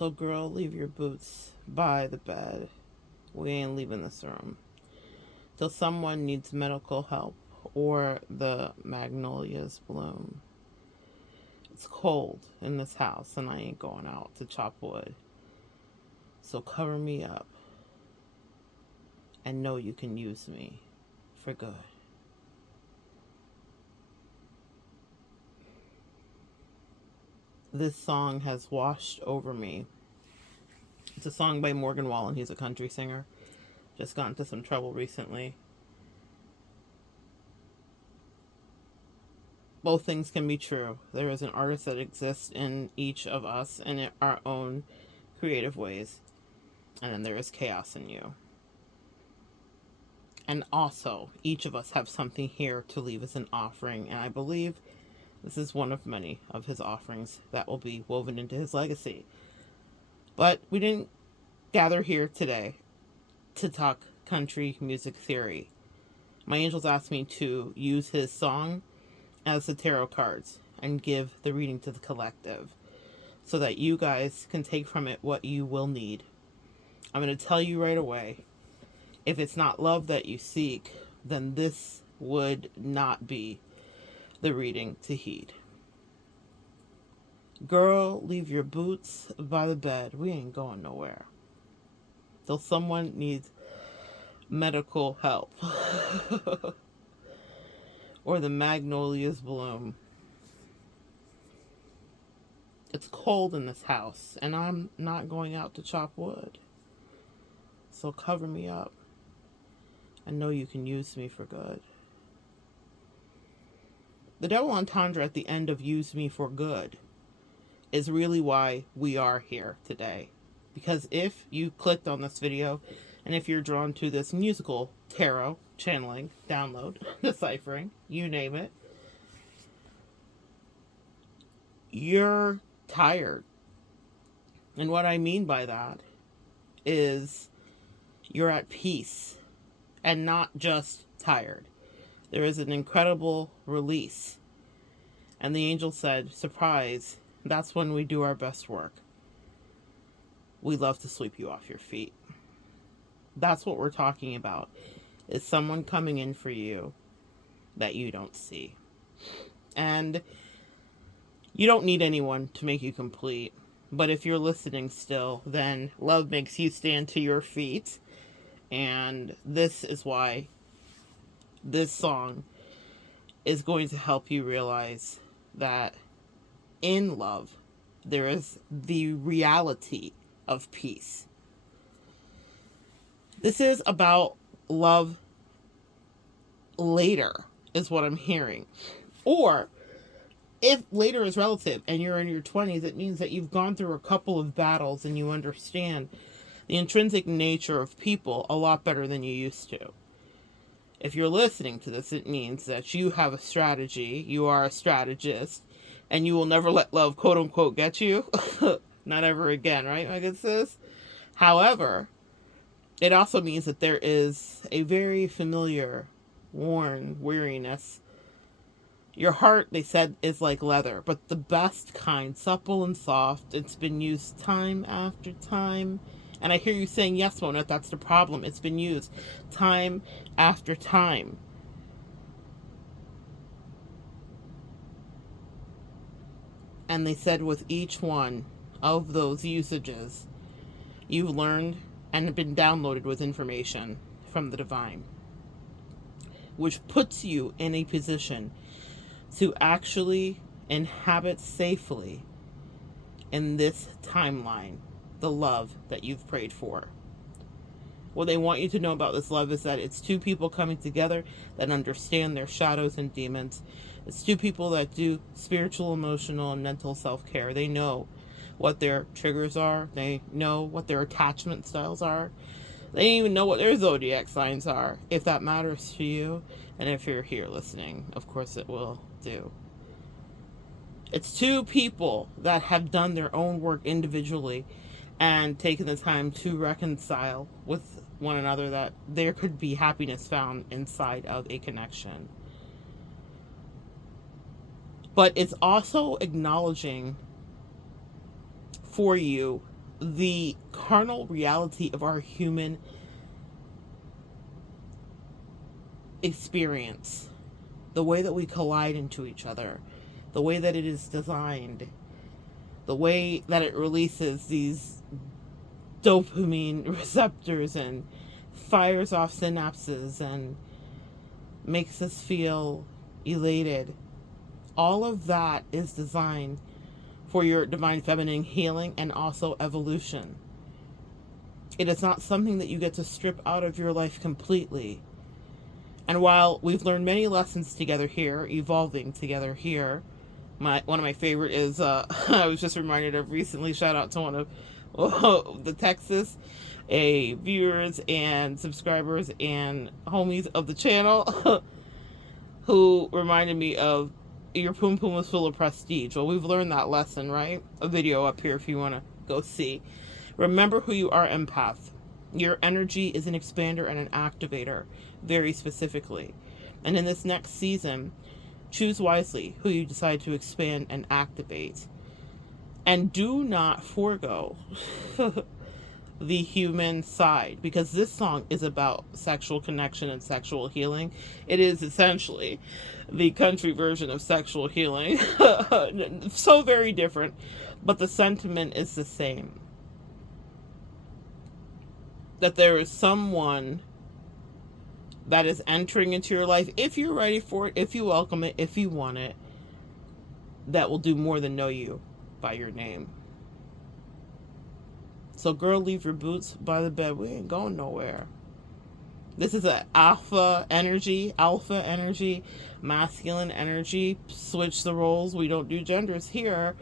So, girl, leave your boots by the bed. We ain't leaving this room till someone needs medical help or the magnolias bloom. It's cold in this house and I ain't going out to chop wood. So, cover me up and know you can use me for good. This song has washed over me. It's a song by Morgan Wallen. He's a country singer. Just got into some trouble recently. Both things can be true. There is an artist that exists in each of us in our own creative ways. And then there is chaos in you. And also, each of us have something here to leave as an offering. And I believe this is one of many of his offerings that will be woven into his legacy. But we didn't gather here today to talk country music theory. My angels asked me to use his song as the tarot cards and give the reading to the collective so that you guys can take from it what you will need. I'm going to tell you right away, if it's not love that you seek, then this would not be the reading to heed. Girl, leave your boots by the bed. We ain't going nowhere till someone needs medical help or the magnolias bloom. It's cold in this house and I'm not going out to chop wood. So cover me up and know you can use me for good. The double entendre at the end of use me for good is really why we are here today. Because if you clicked on this video and if you're drawn to this musical tarot, channeling, download, deciphering, you name it, you're tired. And what I mean by that is you're at peace and not just tired. There is an incredible release. And the angel said, surprise, that's when we do our best work. We love to sweep you off your feet. That's what we're talking about, is someone coming in for you that you don't see. And you don't need anyone to make you complete. But if you're listening still, then love makes you stand to your feet. And this is why this song is going to help you realize that in love, there is the reality of peace. This is about love later, is what I'm hearing. Or, if later is relative and you're in your 20s, it means that you've gone through a couple of battles and you understand the intrinsic nature of people a lot better than you used to. If you're listening to this, it means that you have a strategy, you are a strategist, and you will never let love, quote unquote, get you. Not ever again, right, my good sis? However, it also means that there is a very familiar, worn weariness. Your heart, they said, is like leather, but the best kind, supple and soft. It's been used time after time. And I hear you saying, yes, Mona, that's the problem. It's been used time after time. And they said with each one of those usages, you've learned and been downloaded with information from the divine, which puts you in a position to actually inhabit safely in this timeline the love that you've prayed for. What they want you to know about this love is that it's two people coming together that understand their shadows and demons. It's two people that do spiritual, emotional, and mental self-care. They know what their triggers are. They know what their attachment styles are. They even know what their zodiac signs are, if that matters to you. And if you're here listening, of course it will do. It's two people that have done their own work individually and taken the time to reconcile with one another, that there could be happiness found inside of a connection. But it's also acknowledging for you the carnal reality of our human experience, the way that we collide into each other, the way that it is designed, the way that it releases these dopamine receptors and fires off synapses and makes us feel elated. All of that is designed for your divine feminine healing and also evolution. It is not something that you get to strip out of your life completely. And while we've learned many lessons together here, evolving together here, one of my favorite is I was just reminded of recently. Shout out to one of the Texas viewers and subscribers and homies of the channel who reminded me of your poom poom is full of prestige. Well, we've learned that lesson, right? A video up here if you want to go see. Remember who you are, empath. Your energy is an expander and an activator, very specifically. And in this next season, choose wisely who you decide to expand and activate. And do not forego the human side, because this song is about sexual connection and sexual healing. It is essentially the country version of sexual healing. So very different, but the sentiment is the same. That there is someone that is entering into your life, if you're ready for it, if you welcome it, if you want it, that will do more than know you by your name. So girl, leave your boots by the bed. We ain't going nowhere. This is an alpha energy, masculine energy. Switch the roles. We don't do genders here.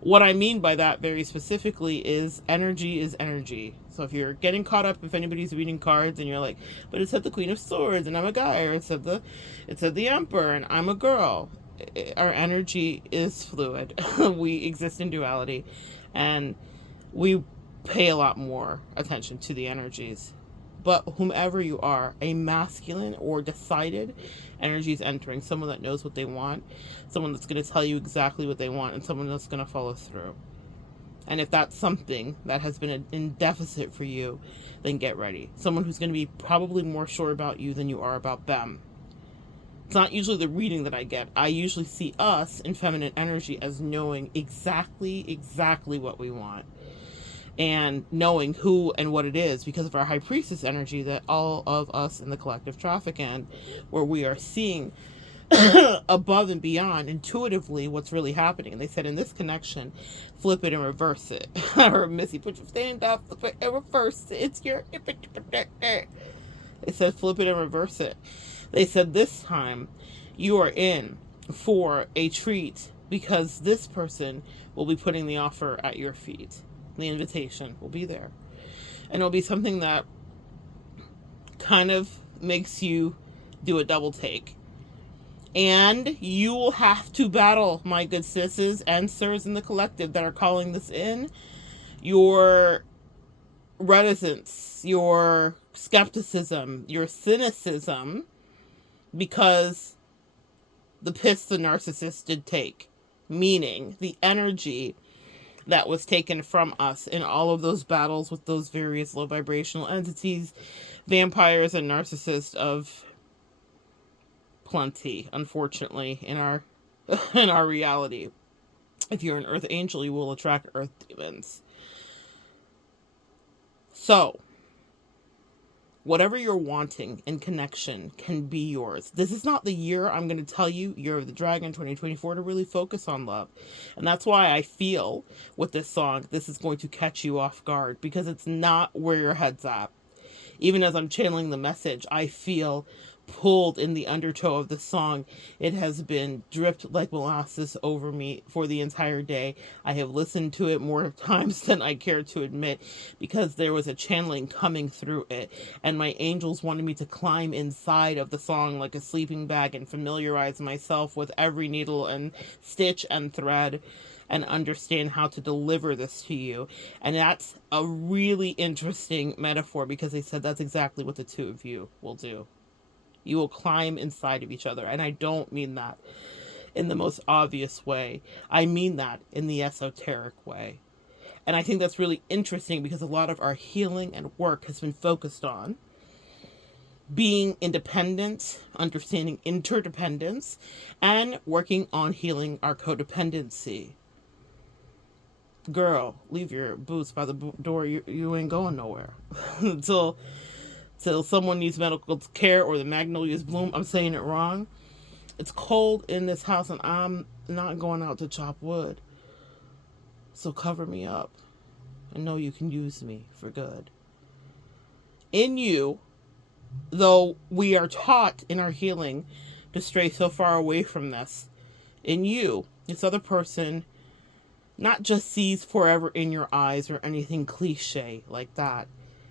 What I mean by that very specifically is energy. So if you're getting caught up, if anybody's reading cards and you're like, but it said the Queen of Swords and I'm a guy, or it said the Emperor and I'm a girl. Our energy is fluid. We exist in duality, and we pay a lot more attention to the energies. But whomever you are, a masculine or decided energy is entering. Someone that knows what they want, someone that's going to tell you exactly what they want, and someone that's going to follow through. And if that's something that has been in deficit for you, then get ready. Someone who's going to be probably more sure about you than you are about them. It's not usually the reading that I get. I usually see us in feminine energy as knowing exactly what we want. And knowing who and what it is, because of our high priestess energy that all of us in the collective traffic end, where we are seeing above and beyond intuitively what's really happening. And they said in this connection, flip it and reverse it. I heard Missy, put your stand up, flip it and reverse it. It's your... They said flip it and reverse it. They said this time you are in for a treat, because this person will be putting the offer at your feet. The invitation will be there. And it'll be something that kind of makes you do a double take. And you will have to battle, my good sisters and sirs in the collective that are calling this in, your reticence, your skepticism, your cynicism, because the piss the narcissist did take. Meaning the energy that was taken from us in all of those battles with those various low vibrational entities, vampires and narcissists of plenty, unfortunately, in our reality. If you're an earth angel, you will attract earth demons. So whatever you're wanting in connection can be yours. This is not the year, I'm going to tell you, Year of the Dragon 2024, to really focus on love. And that's why I feel with this song, this is going to catch you off guard, because it's not where your head's at. Even as I'm channeling the message, I feel pulled in the undertow of the song. It has been dripped like molasses over me for the entire day. I have listened to it more times than I care to admit, because there was a channeling coming through it, and my angels wanted me to climb inside of the song like a sleeping bag and familiarize myself with every needle and stitch and thread and understand how to deliver this to you. And that's a really interesting metaphor, because they said that's exactly what the two of you will do. You will climb inside of each other. And I don't mean that in the most obvious way. I mean that in the esoteric way. And I think that's really interesting because a lot of our healing and work has been focused on being independent, understanding interdependence, and working on healing our codependency. Girl, leave your boots by the door. You ain't going nowhere until someone needs medical care or the magnolias bloom. I'm saying it wrong. It's cold in this house and I'm not going out to chop wood. So cover me up and know you can use me for good. In you, though we are taught in our healing to stray so far away from this, in you, this other person not just sees forever in your eyes or anything cliche like that.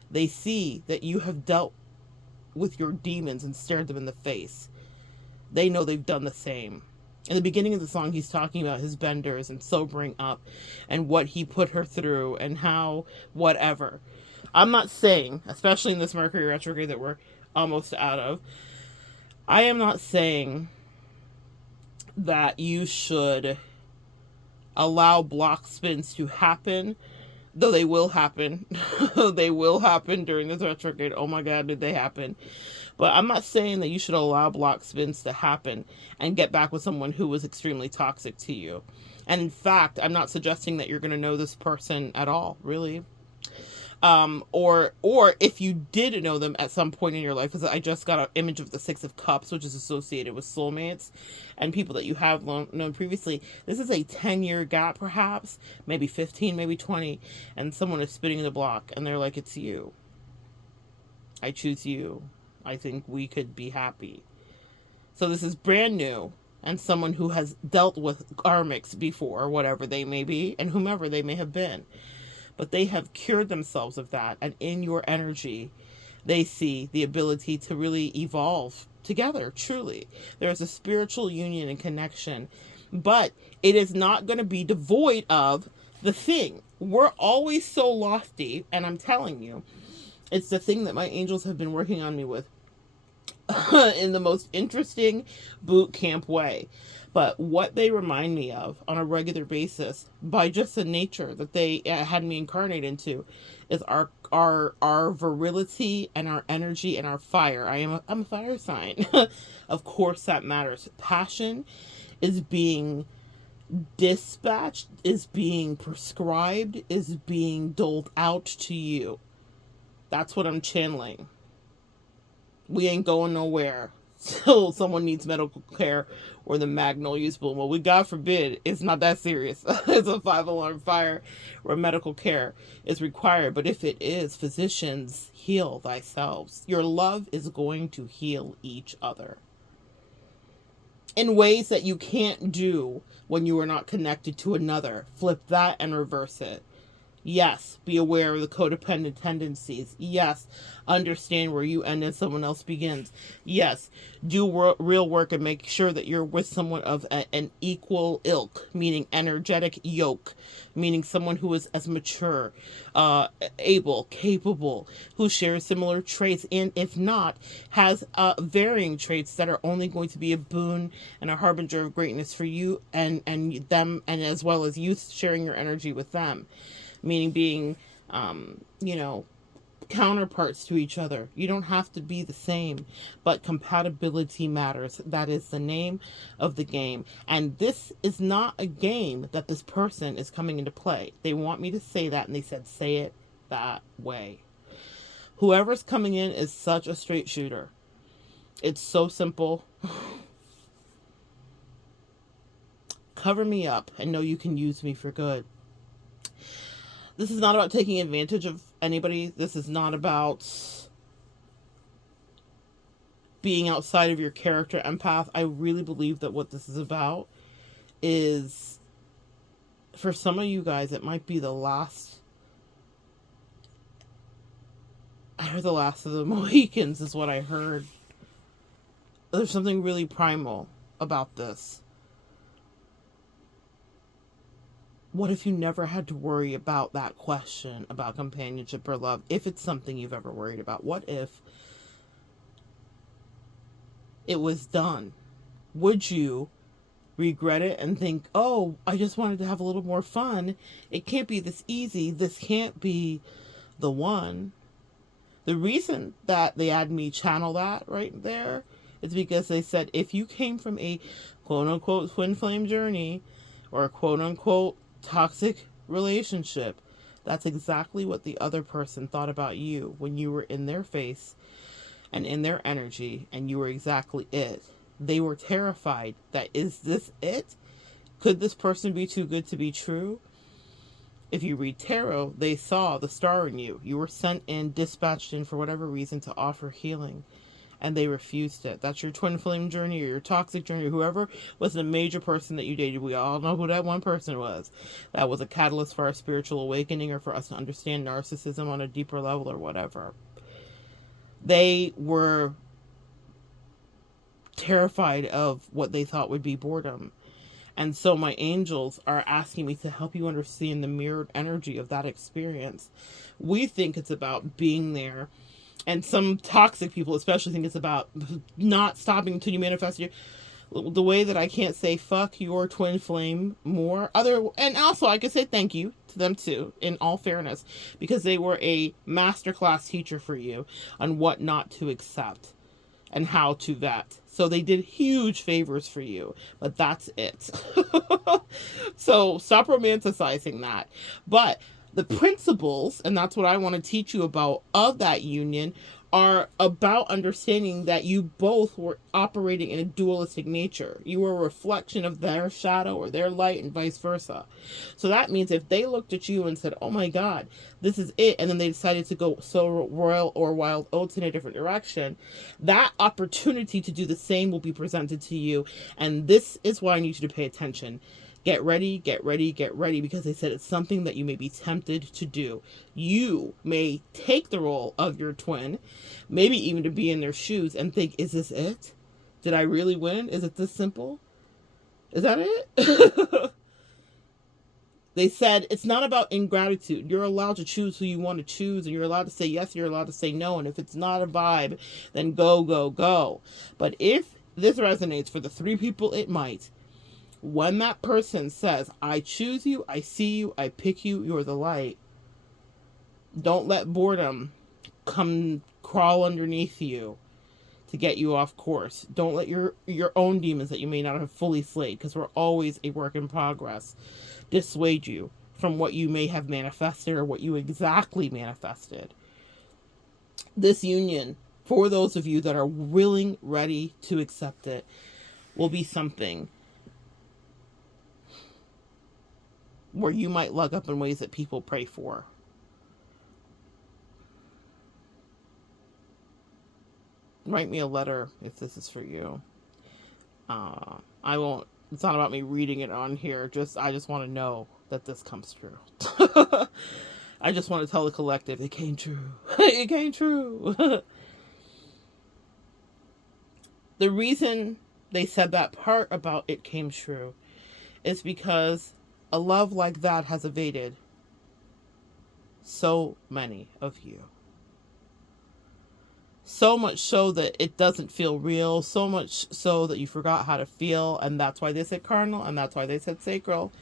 They see that you have dealt with your demons and stared them in the face. They know they've done the same. In the beginning of the song, he's talking about his benders and sobering up and what he put her through and how whatever. I'm not saying, especially in this Mercury retrograde that we're almost out of, I am not saying that you should allow block spins to happen, though they will happen. They will happen during this retrograde. Oh my God, did they happen? But I'm not saying that you should allow block spins to happen and get back with someone who was extremely toxic to you. And in fact, I'm not suggesting that you're going to know this person at all, really. Or if you did know them at some point in your life, because I just got an image of the Six of Cups, which is associated with soulmates and people that you have known previously. This is a 10-year gap, perhaps, maybe 15, maybe 20, and someone is spinning the block, and they're like, it's you. I choose you. I think we could be happy. So this is brand new, and someone who has dealt with karmics before, whatever they may be, and whomever they may have been. But they have cured themselves of that, and in your energy, they see the ability to really evolve together, truly. There's a spiritual union and connection, but it is not going to be devoid of the thing. We're always so lofty, and I'm telling you, it's the thing that my angels have been working on me with in the most interesting boot camp way. But what they remind me of on a regular basis, by just the nature that they had me incarnate into, is our virility and our energy and our fire. I'm a fire sign. Of course that matters. Passion is being dispatched, is being prescribed, is being doled out to you. That's what I'm channeling. We ain't going nowhere till someone needs medical care or the magnolias bloom. Well, God forbid, it's not that serious. It's a 5-alarm fire where medical care is required. But if it is, physicians, heal thyself. Your love is going to heal each other in ways that you can't do when you are not connected to another. Flip that and reverse it. Yes, be aware of the codependent tendencies. Yes, understand where you end and someone else begins. Yes, do real work and make sure that you're with someone of an equal ilk, meaning energetic yoke, meaning someone who is as mature, able, capable, who shares similar traits, and if not, has varying traits that are only going to be a boon and a harbinger of greatness for you and them, and as well as you sharing your energy with them. Meaning being, counterparts to each other. You don't have to be the same, but compatibility matters. That is the name of the game. And this is not a game that this person is coming into play. They want me to say that, and they said, say it that way. Whoever's coming in is such a straight shooter. It's so simple. Cover me up and know you can use me for good. This is not about taking advantage of anybody. This is not about being outside of your character, empath. I really believe that what this is about is, for some of you guys, it might be the last. I heard the last of the Mohicans is what I heard. There's something really primal about this. What if you never had to worry about that question about companionship or love, if it's something you've ever worried about? What if it was done? Would you regret it and think, oh, I just wanted to have a little more fun. It can't be this easy. This can't be the one. The reason that they had me channel that right there is because they said if you came from a quote unquote twin flame journey or a quote unquote toxic relationship, that's exactly what the other person thought about you when you were in their face and in their energy, and you were exactly it. They were terrified that, is this it? Could this person be too good to be true? If you read tarot, they saw the star in you. You were sent in, dispatched in for whatever reason to offer healing, and they refused it. That's your twin flame journey or your toxic journey, or whoever was the major person that you dated. We all know who that one person was. That was a catalyst for our spiritual awakening or for us to understand narcissism on a deeper level or whatever. They were terrified of what they thought would be boredom. And so my angels are asking me to help you understand the mirrored energy of that experience. We think it's about being there. And some toxic people especially think it's about not stopping until you manifest your, the way that I can't say fuck your twin flame more. And also I could say thank you to them too, in all fairness, because they were a masterclass teacher for you on what not to accept and how to vet. So they did huge favors for you, but that's it. So stop romanticizing that. But the principles, and that's what I want to teach you about, of that union are about understanding that you both were operating in a dualistic nature. You were a reflection of their shadow or their light and vice versa. So that means if they looked at you and said, oh my God, this is it, and then they decided to go so royal or wild oats in a different direction, that opportunity to do the same will be presented to you. And this is why I need you to pay attention. Get ready, get ready, get ready, because they said it's something that you may be tempted to do. You may take the role of your twin, maybe even to be in their shoes and think, is this it? Did I really win? Is it this simple? Is that it? They said it's not about ingratitude. You're allowed to choose who you want to choose, and you're allowed to say yes, you're allowed to say no. And if it's not a vibe, then go, go, go. But if this resonates for the 3 people it might, when that person says, I choose you, I see you, I pick you, you're the light, don't let boredom come crawl underneath you to get you off course. Don't let your own demons that you may not have fully slayed, because we're always a work in progress, dissuade you from what you may have manifested or what you exactly manifested. This union, for those of you that are willing, ready to accept it, will be something where you might lug up in ways that people pray for. Write me a letter if this is for you. I won't, it's not about me reading it on here. I just want to know that this comes true. I just want to tell the collective, it came true. It came true. The reason they said that part about it came true is because a love like that has evaded so many of you. So much so that it doesn't feel real. So much so that you forgot how to feel. And that's why they said carnal. And that's why they said sacral.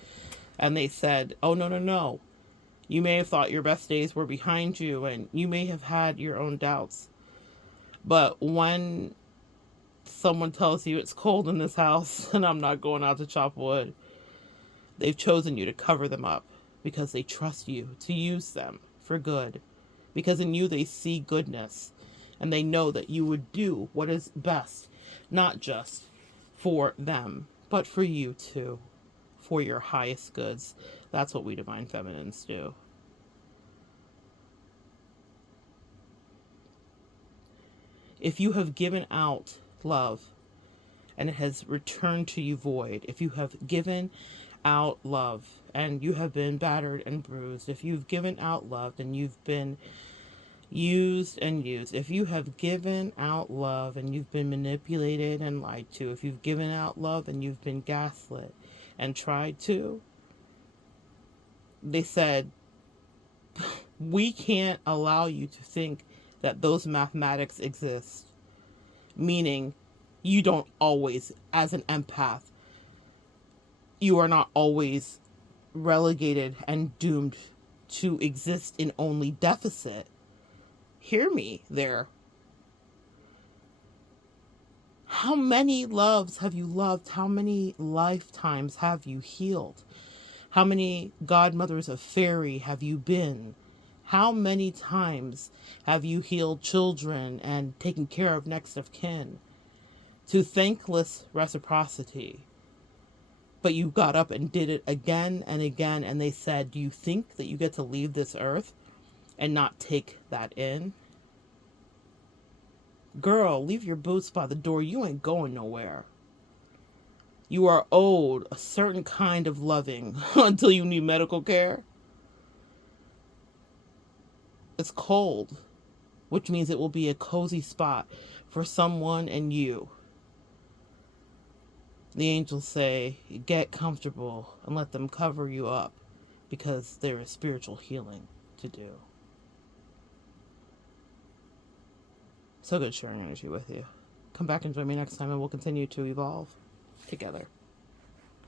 And they said, oh, no, no, no. You may have thought your best days were behind you. And you may have had your own doubts. But when someone tells you it's cold in this house and I'm not going out to chop wood, they've chosen you to cover them up because they trust you to use them for good. Because in you they see goodness. And they know that you would do what is best, not just for them, but for you too, for your highest goods. That's what we divine feminines do. If you have given out love and it has returned to you void, if you have given out love and you have been battered and bruised, if you've given out love and you've been used and used, if you have given out love and you've been manipulated and lied to, if you've given out love and you've been gaslit and tried to, they said, we can't allow you to think that those mathematics exist. Meaning, you don't always, as an empath, You are not always relegated and doomed to exist in only deficit. Hear me there. How many loves have you loved? How many lifetimes have you healed? How many godmothers of fairy have you been? How many times have you healed children and taken care of next of kin? To thankless reciprocity. But you got up and did it again and again, and they said, do you think that you get to leave this earth and not take that in? Girl, leave your boots by the door. You ain't going nowhere. You are owed a certain kind of loving until you need medical care. It's cold, which means it will be a cozy spot for someone and you. The angels say, get comfortable and let them cover you up because there is spiritual healing to do. So good sharing energy with you. Come back and join me next time and we'll continue to evolve together.